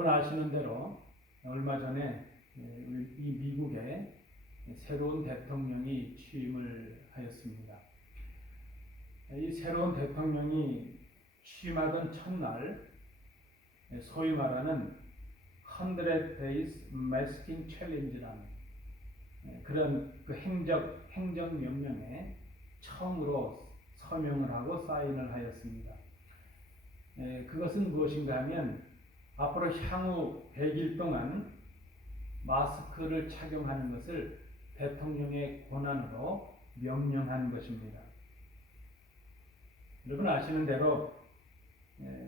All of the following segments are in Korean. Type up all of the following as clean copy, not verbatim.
여러분 아시는 대로 얼마 전에 이 미국에 새로운 대통령이 취임을 하였습니다. 이 새로운 대통령이 취임하던 첫날 소위 말하는 100 Days Masking Challenge라는 그런 그 행정명령에 처음으로 서명을 하고 사인을 하였습니다. 그것은 무엇인가 하면 앞으로 향후 100일 동안 마스크를 착용하는 것을 대통령의 권한으로 명령하는 것입니다. 여러분 아시는 대로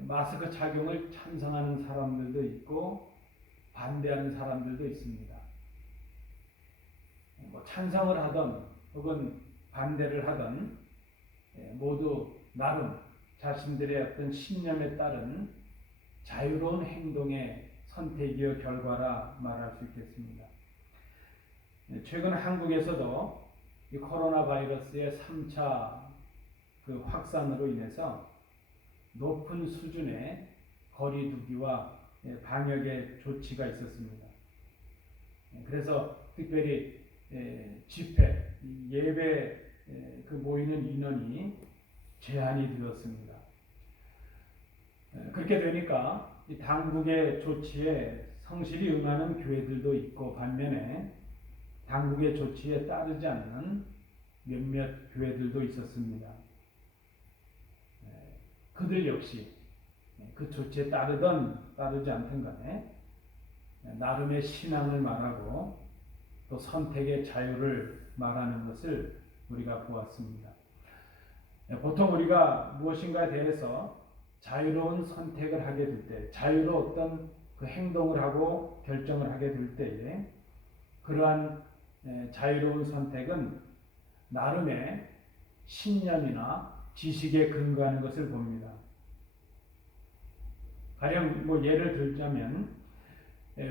마스크 착용을 찬성하는 사람들도 있고 반대하는 사람들도 있습니다. 찬성을 하든 혹은 반대를 하든 모두 나름 자신들의 어떤 신념에 따른 자유로운 행동의 선택이요 결과라 말할 수 있겠습니다. 최근 한국에서도 이 코로나 바이러스의 3차 그 확산으로 인해서 높은 수준의 거리두기와 방역의 조치가 있었습니다. 그래서 특별히 집회, 예배 그 모이는 인원이 제한이 되었습니다. 그렇게 되니까 이 당국의 조치에 성실히 응하는 교회들도 있고 반면에 당국의 조치에 따르지 않는 몇몇 교회들도 있었습니다. 그들 역시 그 조치에 따르든 따르지 않든 간에 나름의 신앙을 말하고 또 선택의 자유를 말하는 것을 우리가 보았습니다. 보통 우리가 무엇인가에 대해서 자유로운 선택을 하게 될 때, 자유로 어떤 그 행동을 하고 결정을 하게 될 때에 그러한 자유로운 선택은 나름의 신념이나 지식에 근거하는 것을 봅니다. 가령 예를 들자면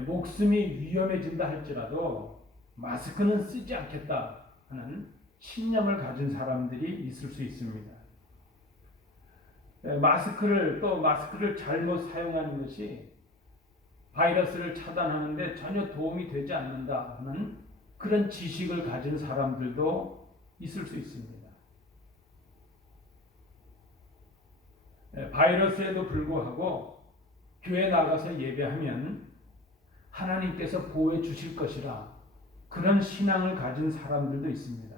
목숨이 위험해진다 할지라도 마스크는 쓰지 않겠다 하는 신념을 가진 사람들이 있을 수 있습니다. 마스크를 잘못 사용하는 것이 바이러스를 차단하는데 전혀 도움이 되지 않는다 하는 그런 지식을 가진 사람들도 있을 수 있습니다. 바이러스에도 불구하고 교회 나가서 예배하면 하나님께서 보호해 주실 것이라 그런 신앙을 가진 사람들도 있습니다.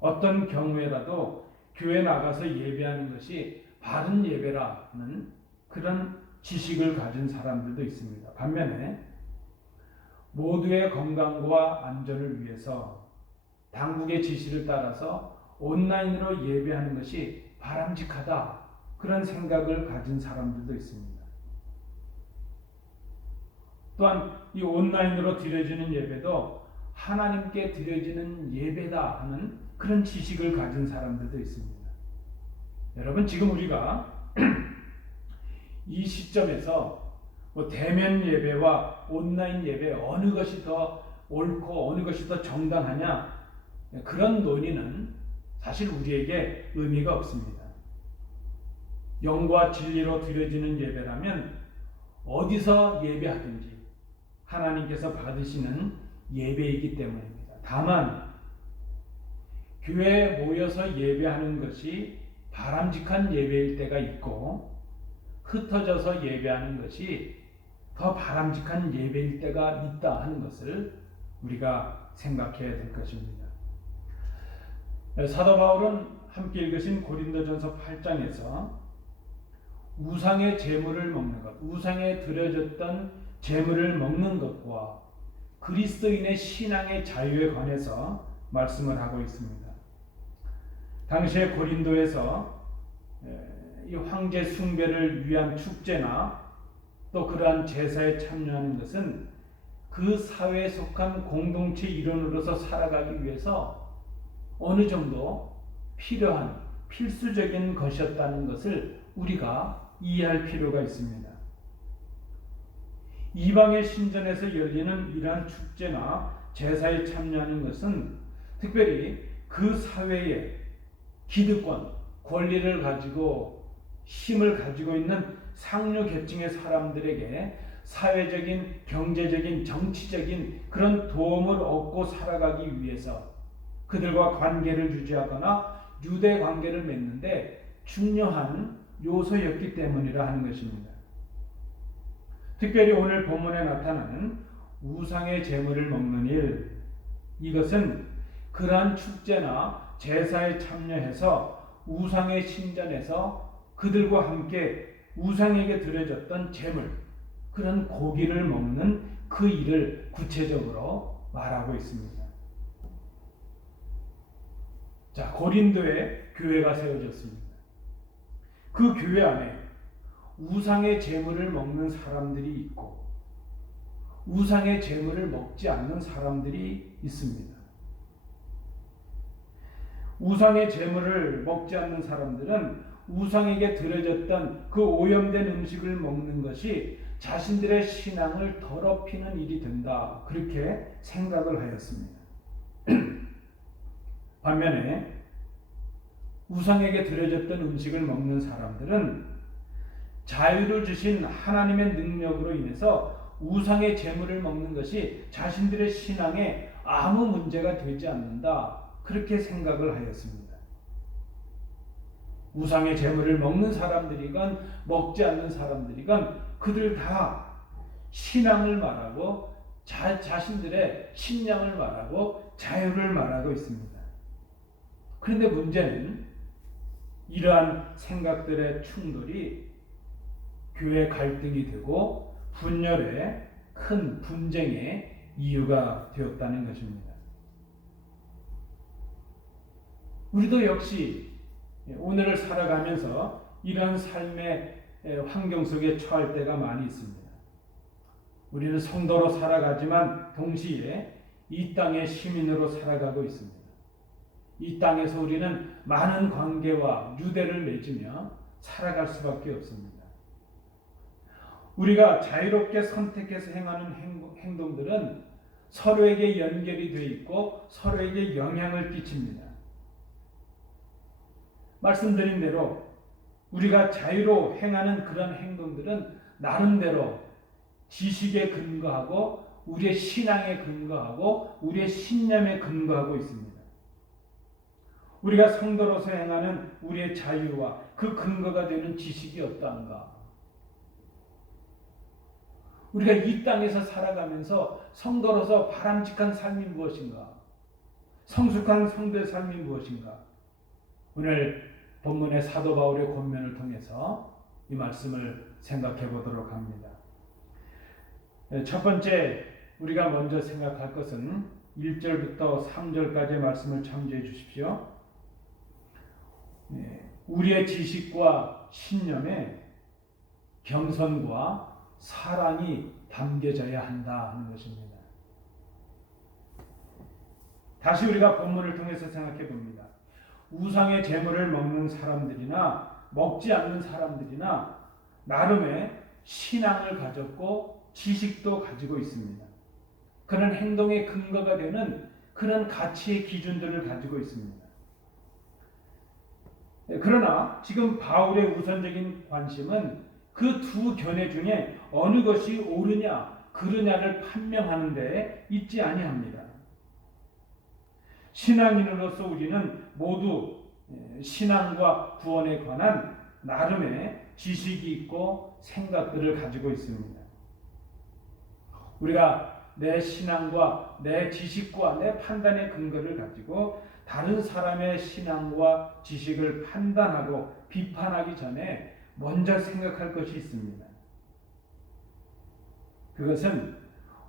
어떤 경우에라도 교회 나가서 예배하는 것이 바른 예배라는 그런 지식을 가진 사람들도 있습니다. 반면에 모두의 건강과 안전을 위해서 당국의 지시를 따라서 온라인으로 예배하는 것이 바람직하다 그런 생각을 가진 사람들도 있습니다. 또한 이 온라인으로 드려지는 예배도 하나님께 드려지는 예배다 하는 그런 지식을 가진 사람들도 있습니다. 여러분 지금 우리가 이 시점에서 대면 예배와 온라인 예배 어느 것이 더 옳고 어느 것이 더 정당하냐 그런 논의는 사실 우리에게 의미가 없습니다. 영과 진리로 드려지는 예배라면 어디서 예배하든지 하나님께서 받으시는 예배이기 때문입니다. 다만 교회에 모여서 예배하는 것이 바람직한 예배일 때가 있고 흩어져서 예배하는 것이 더 바람직한 예배일 때가 있다 하는 것을 우리가 생각해야 될 것입니다. 사도 바울은 함께 읽으신 고린도전서 8장에서 우상의 제물을 먹는 것, 우상에 드려졌던 제물을 먹는 것과 그리스도인의 신앙의 자유에 관해서 말씀을 하고 있습니다. 당시에 고린도에서 이 황제 숭배를 위한 축제나 또 그러한 제사에 참여하는 것은 그 사회에 속한 공동체 일원으로서 살아가기 위해서 어느 정도 필요한 필수적인 것이었다는 것을 우리가 이해할 필요가 있습니다. 이방의 신전에서 열리는 이러한 축제나 제사에 참여하는 것은 특별히 그 사회의 기득권, 권리를 가지고 힘을 가지고 있는 상류 계층의 사람들에게 사회적인, 경제적인, 정치적인 그런 도움을 얻고 살아가기 위해서 그들과 관계를 유지하거나 유대 관계를 맺는데 중요한 요소였기 때문이라 하는 것입니다. 특별히 오늘 본문에 나타나는 우상의 제물을 먹는 일, 이것은 그러한 축제나 제사에 참여해서 우상의 신전에서 그들과 함께 우상에게 드려졌던 제물, 그런 고기를 먹는 그 일을 구체적으로 말하고 있습니다. 자, 고린도에 교회가 세워졌습니다. 그 교회 안에 우상의 제물을 먹는 사람들이 있고 우상의 제물을 먹지 않는 사람들이 있습니다. 우상의 제물을 먹지 않는 사람들은 우상에게 드려졌던 그 오염된 음식을 먹는 것이 자신들의 신앙을 더럽히는 일이 된다, 그렇게 생각을 하였습니다. 반면에 우상에게 드려졌던 음식을 먹는 사람들은 자유를 주신 하나님의 능력으로 인해서 우상의 제물을 먹는 것이 자신들의 신앙에 아무 문제가 되지 않는다, 그렇게 생각을 하였습니다. 우상의 제물을 먹는 사람들이건 먹지 않는 사람들이건 그들 다 신앙을 말하고 자신들의 신념을 말하고 자유를 말하고 있습니다. 그런데 문제는 이러한 생각들의 충돌이 교회 갈등이 되고 분열의 큰 분쟁의 이유가 되었다는 것입니다. 우리도 역시 오늘을 살아가면서 이런 삶의 환경 속에 처할 때가 많이 있습니다. 우리는 성도로 살아가지만 동시에 이 땅의 시민으로 살아가고 있습니다. 이 땅에서 우리는 많은 관계와 유대를 맺으며 살아갈 수밖에 없습니다. 우리가 자유롭게 선택해서 행하는 행동들은 서로에게 연결이 되어 있고 서로에게 영향을 끼칩니다. 말씀드린 대로 우리가 자유로 행하는 그런 행동들은 나름대로 지식에 근거하고 우리의 신앙에 근거하고 우리의 신념에 근거하고 있습니다. 우리가 성도로서 행하는 우리의 자유와 그 근거가 되는 지식이 어떠한가? 우리가 이 땅에서 살아가면서 성도로서 바람직한 삶이 무엇인가? 성숙한 성도의 삶이 무엇인가? 오늘 본문의 사도 바울의 권면을 통해서 이 말씀을 생각해 보도록 합니다. 첫 번째 우리가 먼저 생각할 것은 1절부터 3절까지의 말씀을 참조해 주십시오. 우리의 지식과 신념에 겸손과 사랑이 담겨져야 한다 하는 것입니다. 다시 우리가 본문을 통해서 생각해 봅니다. 우상의 제물을 먹는 사람들이나 먹지 않는 사람들이나 나름의 신앙을 가졌고 지식도 가지고 있습니다. 그런 행동의 근거가 되는 그런 가치의 기준들을 가지고 있습니다. 그러나 지금 바울의 우선적인 관심은 그 두 견해 중에 어느 것이 옳으냐 그르냐를 판명하는 데 있지 아니합니다. 신앙인으로서 우리는 모두 신앙과 구원에 관한 나름의 지식이 있고 생각들을 가지고 있습니다. 우리가 내 신앙과 내 지식과 내 판단의 근거를 가지고 다른 사람의 신앙과 지식을 판단하고 비판하기 전에 먼저 생각할 것이 있습니다. 그것은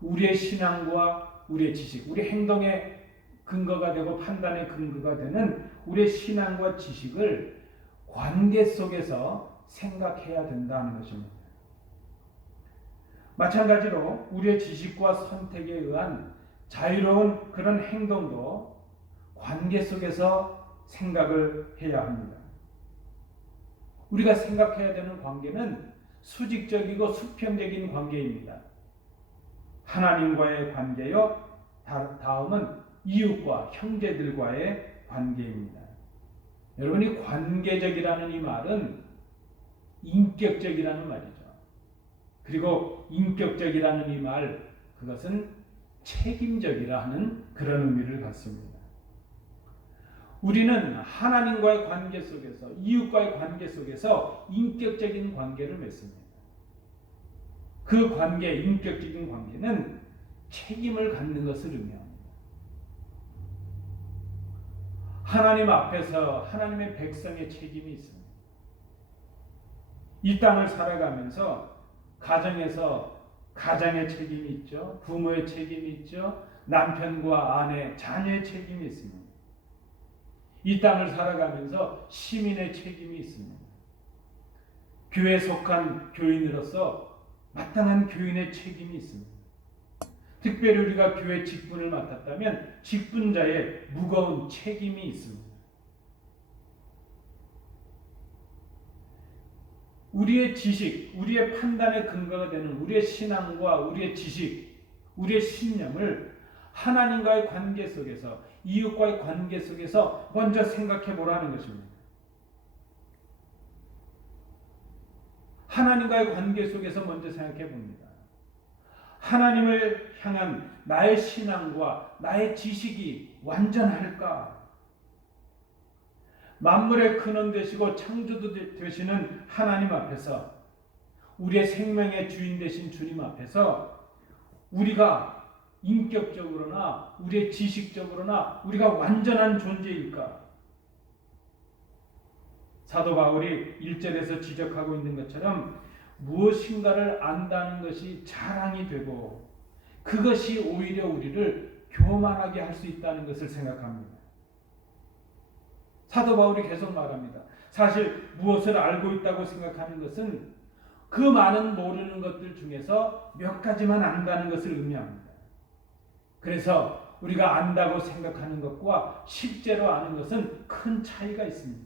우리의 신앙과 우리의 지식, 우리 행동의 근거가 되고 판단의 근거가 되는 우리의 신앙과 지식을 관계 속에서 생각해야 된다는 것입니다. 마찬가지로 우리의 지식과 선택에 의한 자유로운 그런 행동도 관계 속에서 생각을 해야 합니다. 우리가 생각해야 되는 관계는 수직적이고 수평적인 관계입니다. 하나님과의 관계요, 다음은 이웃과 형제들과의 관계입니다. 여러분이 관계적이라는 이 말은 인격적이라는 말이죠. 그리고 인격적이라는 이 말, 그것은 책임적이라 하는 그런 의미를 갖습니다. 우리는 하나님과의 관계 속에서, 이웃과의 관계 속에서 인격적인 관계를 맺습니다. 그 관계, 인격적인 관계는 책임을 갖는 것을 의미합니다. 하나님 앞에서 하나님의 백성의 책임이 있습니다. 이 땅을 살아가면서 가정에서 가장의 책임이 있죠. 부모의 책임이 있죠. 남편과 아내, 자녀의 책임이 있습니다. 이 땅을 살아가면서 시민의 책임이 있습니다. 교회에 속한 교인으로서 마땅한 교인의 책임이 있습니다. 특별히 우리가 교회 직분을 맡았다면 직분자의 무거운 책임이 있습니다. 우리의 지식, 우리의 판단의 근거가 되는 우리의 신앙과 우리의 지식, 우리의 신념을 하나님과의 관계 속에서, 이웃과의 관계 속에서 먼저 생각해 보라는 것입니다. 하나님과의 관계 속에서 먼저 생각해 봅니다. 하나님을 향한 나의 신앙과 나의 지식이 완전할까? 만물의 근원 되시고 창조도 되시는 하나님 앞에서, 우리의 생명의 주인 되신 주님 앞에서 우리가 인격적으로나 우리의 지식적으로나 우리가 완전한 존재일까? 사도 바울이 1절에서 지적하고 있는 것처럼 무엇인가를 안다는 것이 자랑이 되고 그것이 오히려 우리를 교만하게 할 수 있다는 것을 생각합니다. 사도 바울이 계속 말합니다. 사실 무엇을 알고 있다고 생각하는 것은 그 많은 모르는 것들 중에서 몇 가지만 안다는 것을 의미합니다. 그래서 우리가 안다고 생각하는 것과 실제로 아는 것은 큰 차이가 있습니다.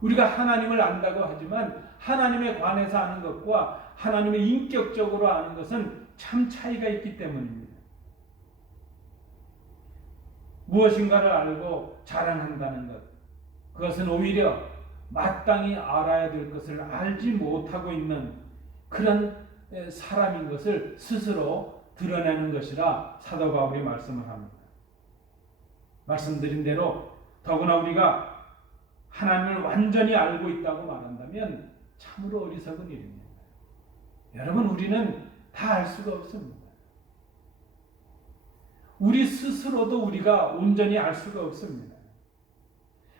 우리가 하나님을 안다고 하지만 하나님에 관해서 아는 것과 하나님의 인격적으로 아는 것은 참 차이가 있기 때문입니다. 무엇인가를 알고 자랑한다는 것, 그것은 오히려 마땅히 알아야 될 것을 알지 못하고 있는 그런 사람인 것을 스스로 드러내는 것이라 사도 바울이 말씀을 합니다. 말씀드린 대로 더구나 우리가 하나님을 완전히 알고 있다고 말한다면 참으로 어리석은 일입니다. 여러분, 우리는 다 알 수가 없습니다. 우리 스스로도 우리가 온전히 알 수가 없습니다.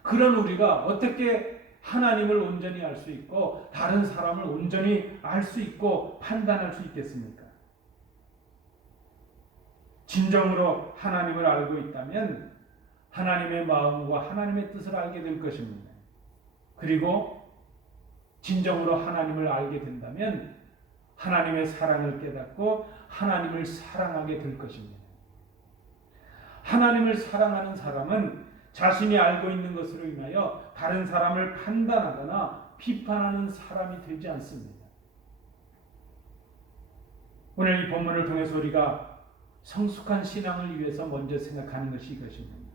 그런 우리가 어떻게 하나님을 온전히 알 수 있고 다른 사람을 온전히 알 수 있고 판단할 수 있겠습니까? 진정으로 하나님을 알고 있다면 하나님의 마음과 하나님의 뜻을 알게 될 것입니다. 그리고 진정으로 하나님을 알게 된다면 하나님의 사랑을 깨닫고 하나님을 사랑하게 될 것입니다. 하나님을 사랑하는 사람은 자신이 알고 있는 것으로 인하여 다른 사람을 판단하거나 비판하는 사람이 되지 않습니다. 오늘 이 본문을 통해서 우리가 성숙한 신앙을 위해서 먼저 생각하는 것이 이것입니다.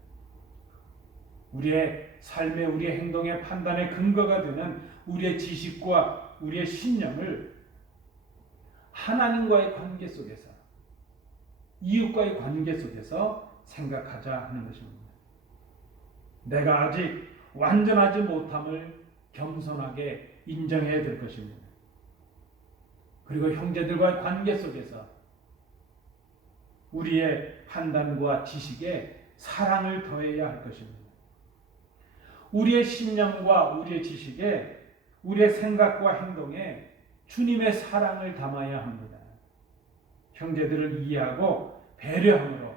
우리의 삶에, 우리의 행동의 판단의 근거가 되는 우리의 지식과 우리의 신념을 하나님과의 관계 속에서, 이웃과의 관계 속에서 생각하자 하는 것입니다. 내가 아직 완전하지 못함을 겸손하게 인정해야 될 것입니다. 그리고 형제들과의 관계 속에서 우리의 판단과 지식에 사랑을 더해야 할 것입니다. 우리의 신념과 우리의 지식에, 우리의 생각과 행동에 주님의 사랑을 담아야 합니다. 형제들을 이해하고 배려함으로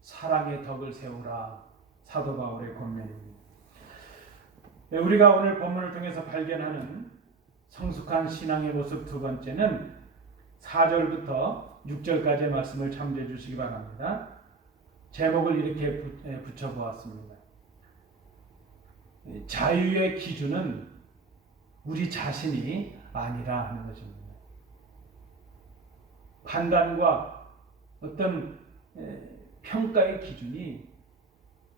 사랑의 덕을 세우라. 사도 바울의 권면입니다. 우리가 오늘 본문을 통해서 발견하는 성숙한 신앙의 모습 두 번째는 4절부터 6절까지의 말씀을 참조해 주시기 바랍니다. 제목을 이렇게 붙여보았습니다. 자유의 기준은 우리 자신이 아니라 하는 것입니다. 판단과 어떤 평가의 기준이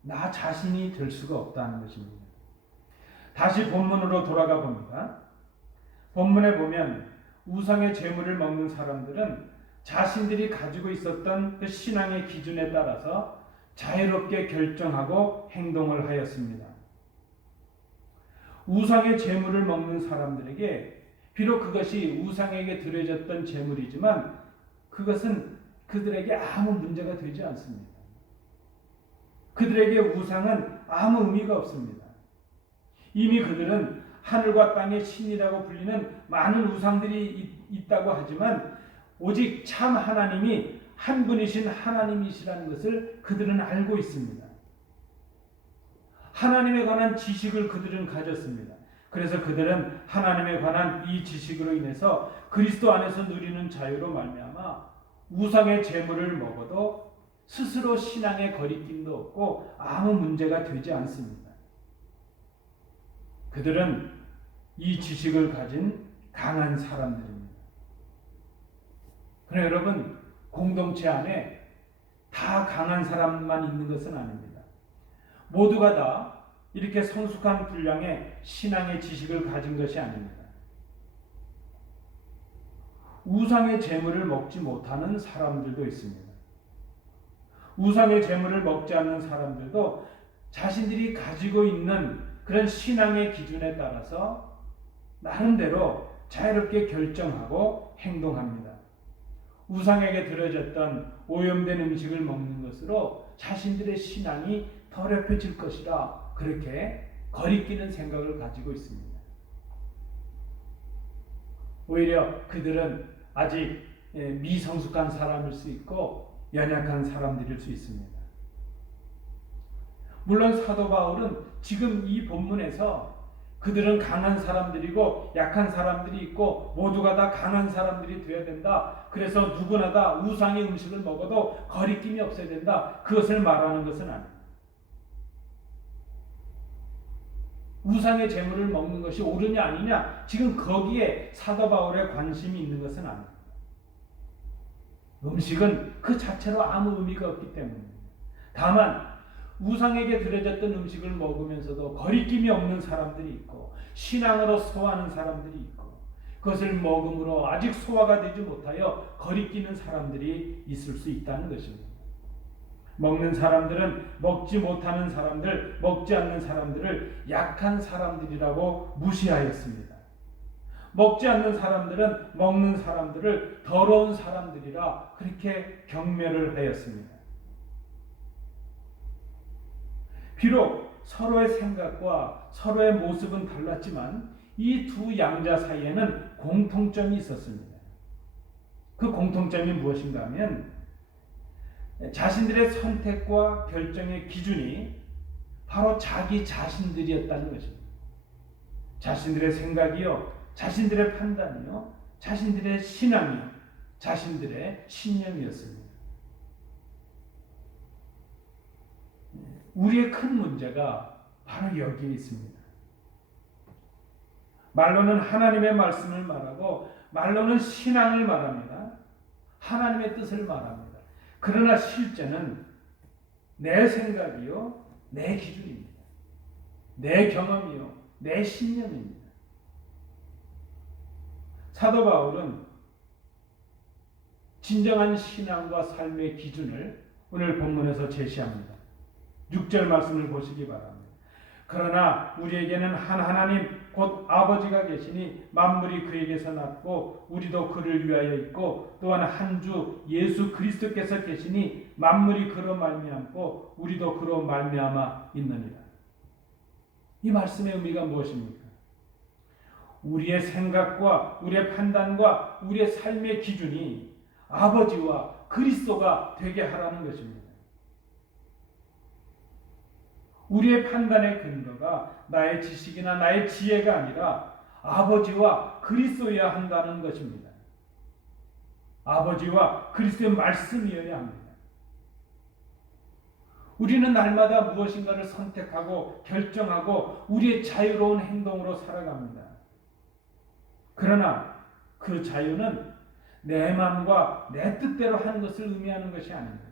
나 자신이 될 수가 없다는 것입니다. 다시 본문으로 돌아가 봅니다. 본문에 보면 우상의 제물을 먹는 사람들은 자신들이 가지고 있었던 그 신앙의 기준에 따라서 자유롭게 결정하고 행동을 하였습니다. 우상의 제물을 먹는 사람들에게 비록 그것이 우상에게 드려졌던 제물이지만 그것은 그들에게 아무 문제가 되지 않습니다. 그들에게 우상은 아무 의미가 없습니다. 이미 그들은 하늘과 땅의 신이라고 불리는 많은 우상들이 있다고 하지만 오직 참 하나님이 한 분이신 하나님이시라는 것을 그들은 알고 있습니다. 하나님에 관한 지식을 그들은 가졌습니다. 그래서 그들은 하나님에 관한 이 지식으로 인해서 그리스도 안에서 누리는 자유로 말미암아 우상의 제물을 먹어도 스스로 신앙에 거리낌도 없고 아무 문제가 되지 않습니다. 그들은 이 지식을 가진 강한 사람들입니다. 그러나 여러분, 공동체 안에 다 강한 사람만 있는 것은 아닙니다. 모두가 다 이렇게 성숙한 분량의 신앙의 지식을 가진 것이 아닙니다. 우상의 제물을 먹지 못하는 사람들도 있습니다. 우상의 제물을 먹지 않는 사람들도 자신들이 가지고 있는 그런 신앙의 기준에 따라서 나름대로 자유롭게 결정하고 행동합니다. 우상에게 드려졌던 오염된 음식을 먹는 것으로 자신들의 신앙이 더럽혀질 것이라 그렇게 거리끼는 생각을 가지고 있습니다. 오히려 그들은 아직 미성숙한 사람일 수 있고 연약한 사람들일 수 있습니다. 물론 사도 바울은 지금 이 본문에서 그들은 강한 사람들이고 약한 사람들이 있고 모두가 다 강한 사람들이 되어야 된다. 그래서 누구나 다 우상의 음식을 먹어도 거리낌이 없어야 된다. 그것을 말하는 것은 아닙니다. 우상의 제물을 먹는 것이 옳으냐 아니냐 지금 거기에 사도 바울의 관심이 있는 것은 아닙니다. 음식은 그 자체로 아무 의미가 없기 때문입니다. 다만 우상에게 드려졌던 음식을 먹으면서도 거리낌이 없는 사람들이 있고 신앙으로 소화하는 사람들이 있고 그것을 먹음으로 아직 소화가 되지 못하여 거리끼는 사람들이 있을 수 있다는 것입니다. 먹는 사람들은 먹지 못하는 사람들, 먹지 않는 사람들을 약한 사람들이라고 무시하였습니다. 먹지 않는 사람들은 먹는 사람들을 더러운 사람들이라 그렇게 경멸을 하였습니다. 비록 서로의 생각과 서로의 모습은 달랐지만 이 두 양자 사이에는 공통점이 있었습니다. 그 공통점이 무엇인가 하면 자신들의 선택과 결정의 기준이 바로 자기 자신들이었다는 것입니다. 자신들의 생각이요, 자신들의 판단이요, 자신들의 신앙이요, 자신들의 신념이었습니다. 우리의 큰 문제가 바로 여기에 있습니다. 말로는 하나님의 말씀을 말하고 말로는 신앙을 말합니다. 하나님의 뜻을 말합니다. 그러나 실제는 내 생각이요, 내 기준입니다. 내 경험이요, 내 신념입니다. 사도 바울은 진정한 신앙과 삶의 기준을 오늘 본문에서 제시합니다. 6절 말씀을 보시기 바랍니다. 그러나 우리에게는 한 하나님 곧 아버지가 계시니 만물이 그에게서 났고 우리도 그를 위하여 있고 또한 한 주 예수 그리스도께서 계시니 만물이 그로 말미암고 우리도 그로 말미암아 있느니라. 이 말씀의 의미가 무엇입니까? 우리의 생각과 우리의 판단과 우리의 삶의 기준이 아버지와 그리스도가 되게 하라는 것입니다. 우리의 판단의 근거가 나의 지식이나 나의 지혜가 아니라 아버지와 그리스도여야 한다는 것입니다. 아버지와 그리스도의 말씀이어야 합니다. 우리는 날마다 무엇인가를 선택하고 결정하고 우리의 자유로운 행동으로 살아갑니다. 그러나 그 자유는 내 마음과 내 뜻대로 하는 것을 의미하는 것이 아닙니다.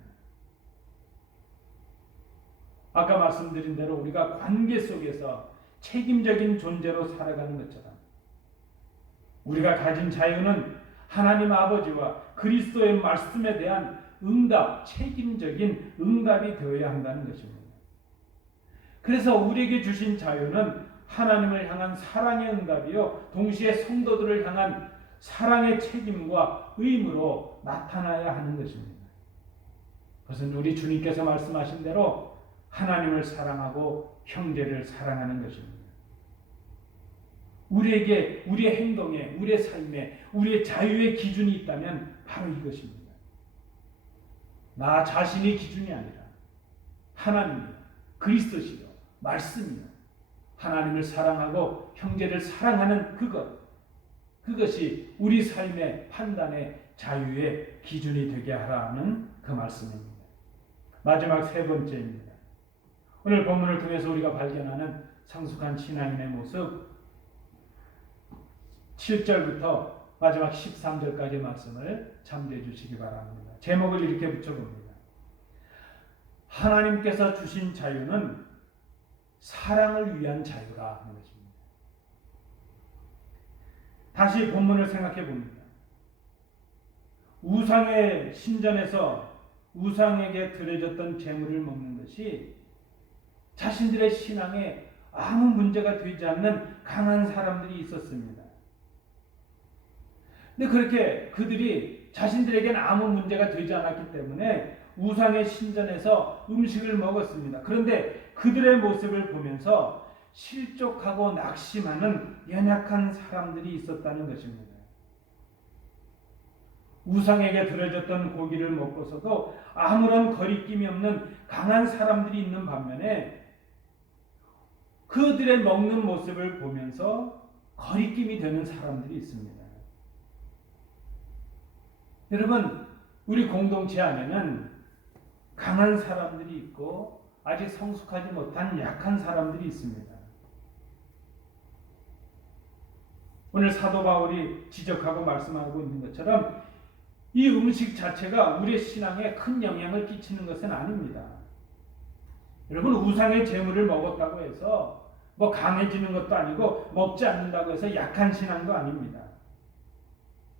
아까 말씀드린 대로 우리가 관계 속에서 책임적인 존재로 살아가는 것처럼 우리가 가진 자유는 하나님 아버지와 그리스도의 말씀에 대한 응답, 책임적인 응답이 되어야 한다는 것입니다. 그래서 우리에게 주신 자유는 하나님을 향한 사랑의 응답이요, 동시에 성도들을 향한 사랑의 책임과 의무로 나타나야 하는 것입니다. 그것은 우리 주님께서 말씀하신 대로 하나님을 사랑하고 형제를 사랑하는 것입니다. 우리에게 우리의 행동에, 우리의 삶에, 우리의 자유의 기준이 있다면 바로 이것입니다. 나 자신이 기준이 아니라 하나님이요, 그리스도시요, 말씀이요, 하나님을 사랑하고 형제를 사랑하는 그것이 우리 삶의 판단의 자유의 기준이 되게 하라는 그 말씀입니다. 마지막 세 번째입니다. 오늘 본문을 통해서 우리가 발견하는 성숙한 신앙인의 모습, 7절부터 마지막 13절까지 말씀을 참조해 주시기 바랍니다. 제목을 이렇게 붙여봅니다. 하나님께서 주신 자유는 사랑을 위한 자유라 하는 것입니다. 다시 본문을 생각해 봅니다. 우상의 신전에서 우상에게 드려졌던 제물을 먹는 것이 자신들의 신앙에 아무 문제가 되지 않는 강한 사람들이 있었습니다. 근데 그렇게 그들이 자신들에게는 아무 문제가 되지 않았기 때문에 우상의 신전에서 음식을 먹었습니다. 그런데 그들의 모습을 보면서 실족하고 낙심하는 연약한 사람들이 있었다는 것입니다. 우상에게 드려졌던 고기를 먹고서도 아무런 거리낌이 없는 강한 사람들이 있는 반면에 그들의 먹는 모습을 보면서 거리낌이 되는 사람들이 있습니다. 여러분, 우리 공동체 안에는 강한 사람들이 있고 아직 성숙하지 못한 약한 사람들이 있습니다. 오늘 사도 바울이 지적하고 말씀하고 있는 것처럼 이 음식 자체가 우리의 신앙에 큰 영향을 끼치는 것은 아닙니다. 여러분, 우상의 제물을 먹었다고 해서 강해지는 것도 아니고 먹지 않는다고 해서 약한 신앙도 아닙니다.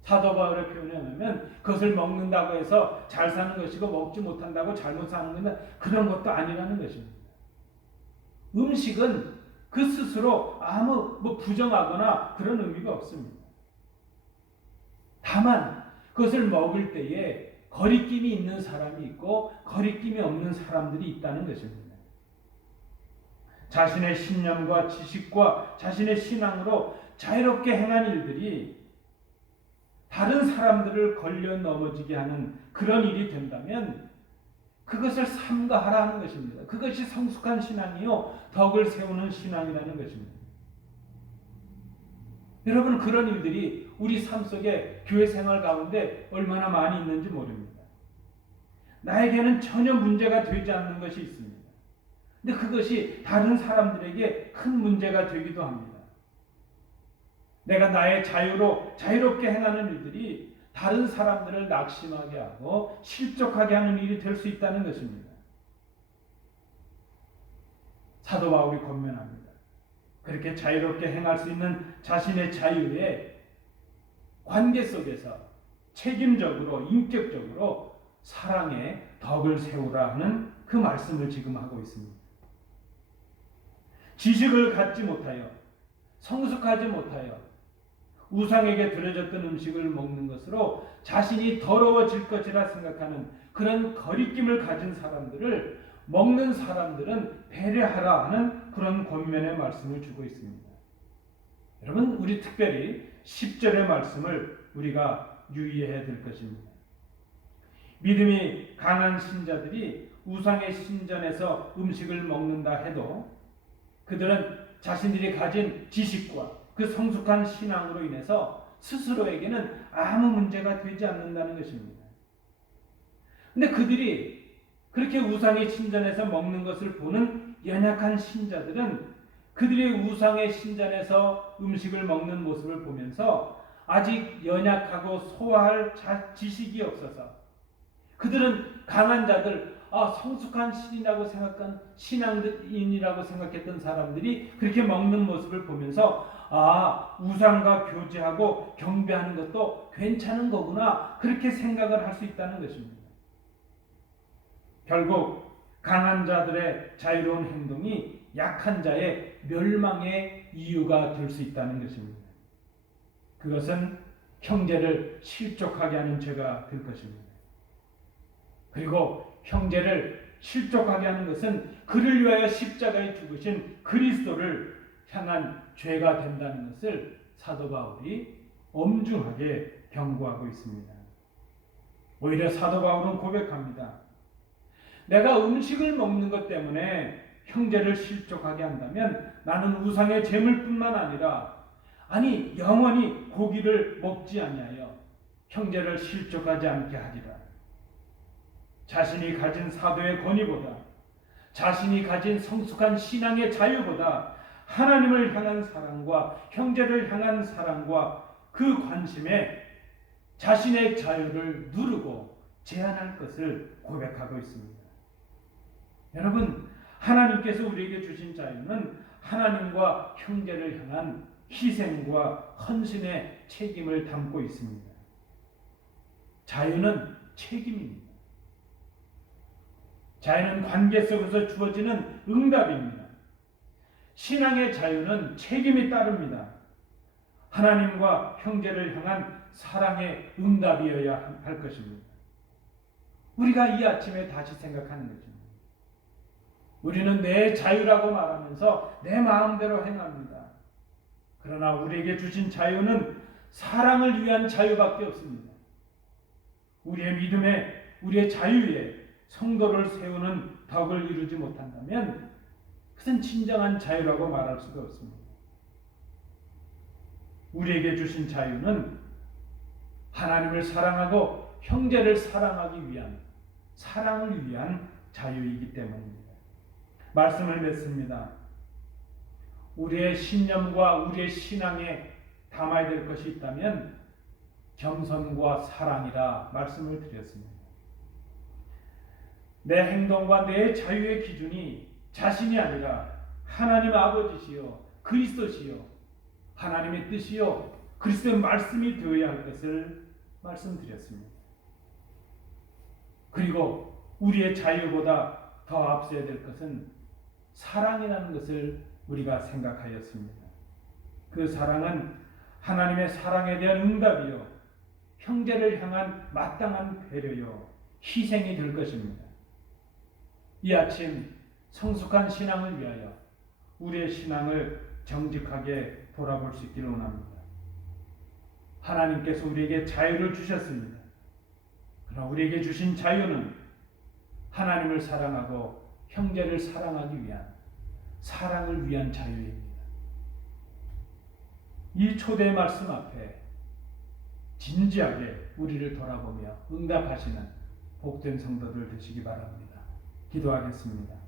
사도 바울의 표현에 의하면 그것을 먹는다고 해서 잘 사는 것이고 먹지 못한다고 잘못 사는 것은 그런 것도 아니라는 것입니다. 음식은 그 스스로 아무 부정하거나 그런 의미가 없습니다. 다만 그것을 먹을 때에 거리낌이 있는 사람이 있고 거리낌이 없는 사람들이 있다는 것입니다. 자신의 신념과 지식과 자신의 신앙으로 자유롭게 행한 일들이 다른 사람들을 걸려 넘어지게 하는 그런 일이 된다면 그것을 삼가하라는 것입니다. 그것이 성숙한 신앙이요, 덕을 세우는 신앙이라는 것입니다. 여러분, 그런 일들이 우리 삶 속에 교회 생활 가운데 얼마나 많이 있는지 모릅니다. 나에게는 전혀 문제가 되지 않는 것이 있습니다. 근데 그것이 다른 사람들에게 큰 문제가 되기도 합니다. 내가 나의 자유롭게 행하는 일들이 다른 사람들을 낙심하게 하고 실족하게 하는 일이 될 수 있다는 것입니다. 사도 바울이 권면합니다. 그렇게 자유롭게 행할 수 있는 자신의 자유의 관계 속에서 책임적으로, 인격적으로 사랑의 덕을 세우라 하는 그 말씀을 지금 하고 있습니다. 지식을 갖지 못하여, 성숙하지 못하여 우상에게 드려졌던 음식을 먹는 것으로 자신이 더러워질 것이라 생각하는 그런 거리낌을 가진 사람들을 먹는 사람들은 배려하라 하는 그런 권면의 말씀을 주고 있습니다. 여러분, 우리 특별히 10절의 말씀을 우리가 유의해야 될 것입니다. 믿음이 강한 신자들이 우상의 신전에서 음식을 먹는다 해도 그들은 자신들이 가진 지식과 그 성숙한 신앙으로 인해서 스스로에게는 아무 문제가 되지 않는다는 것입니다. 근데 그들이 그렇게 우상의 신전에서 먹는 것을 보는 연약한 신자들은 그들이 우상의 신전에서 음식을 먹는 모습을 보면서 아직 연약하고 소화할 지식이 없어서 그들은 강한 자들, 성숙한 신이라고 생각한 신앙인이라고 생각했던 사람들이 그렇게 먹는 모습을 보면서 우상과 교제하고 경배하는 것도 괜찮은 거구나 그렇게 생각을 할 수 있다는 것입니다. 결국 강한 자들의 자유로운 행동이 약한 자의 멸망의 이유가 될 수 있다는 것입니다. 그것은 형제를 실족하게 하는 죄가 될 것입니다. 그리고 형제를 실족하게 하는 것은 그를 위하여 십자가에 죽으신 그리스도를 향한 죄가 된다는 것을 사도 바울이 엄중하게 경고하고 있습니다. 오히려 사도 바울은 고백합니다. 내가 음식을 먹는 것 때문에 형제를 실족하게 한다면 나는 우상의 제물뿐만 아니라 영원히 고기를 먹지 아니하여 형제를 실족하지 않게 하리라. 자신이 가진 사도의 권위보다 자신이 가진 성숙한 신앙의 자유보다 하나님을 향한 사랑과 형제를 향한 사랑과 그 관심에 자신의 자유를 누르고 제한할 것을 고백하고 있습니다. 여러분, 하나님께서 우리에게 주신 자유는 하나님과 형제를 향한 희생과 헌신의 책임을 담고 있습니다. 자유는 책임입니다. 자유는 관계 속에서 주어지는 응답입니다. 신앙의 자유는 책임이 따릅니다. 하나님과 형제를 향한 사랑의 응답이어야 할 것입니다. 우리가 이 아침에 다시 생각하는 것입니다. 우리는 내 자유라고 말하면서 내 마음대로 행합니다. 그러나 우리에게 주신 자유는 사랑을 위한 자유밖에 없습니다. 우리의 믿음에, 우리의 자유에 성도를 세우는 덕을 이루지 못한다면 그것은 진정한 자유라고 말할 수가 없습니다. 우리에게 주신 자유는 하나님을 사랑하고 형제를 사랑하기 위한, 사랑을 위한 자유이기 때문입니다. 말씀을 맺습니다. 우리의 신념과 우리의 신앙에 담아야 될 것이 있다면 겸손과 사랑이라 말씀을 드렸습니다. 내 행동과 내 자유의 기준이 자신이 아니라 하나님 아버지시요 그리스도시요 하나님의 뜻이요 그리스도의 말씀이 되어야 할 것을 말씀드렸습니다. 그리고 우리의 자유보다 더 앞서야 될 것은 사랑이라는 것을 우리가 생각하였습니다. 그 사랑은 하나님의 사랑에 대한 응답이요 형제를 향한 마땅한 배려요 희생이 될 것입니다. 이 아침 성숙한 신앙을 위하여 우리의 신앙을 정직하게 돌아볼 수 있기를 원합니다. 하나님께서 우리에게 자유를 주셨습니다. 그러나 우리에게 주신 자유는 하나님을 사랑하고 형제를 사랑하기 위한 사랑을 위한 자유입니다. 이 초대의 말씀 앞에 진지하게 우리를 돌아보며 응답하시는 복된 성도들 되시기 바랍니다. 기도하겠습니다.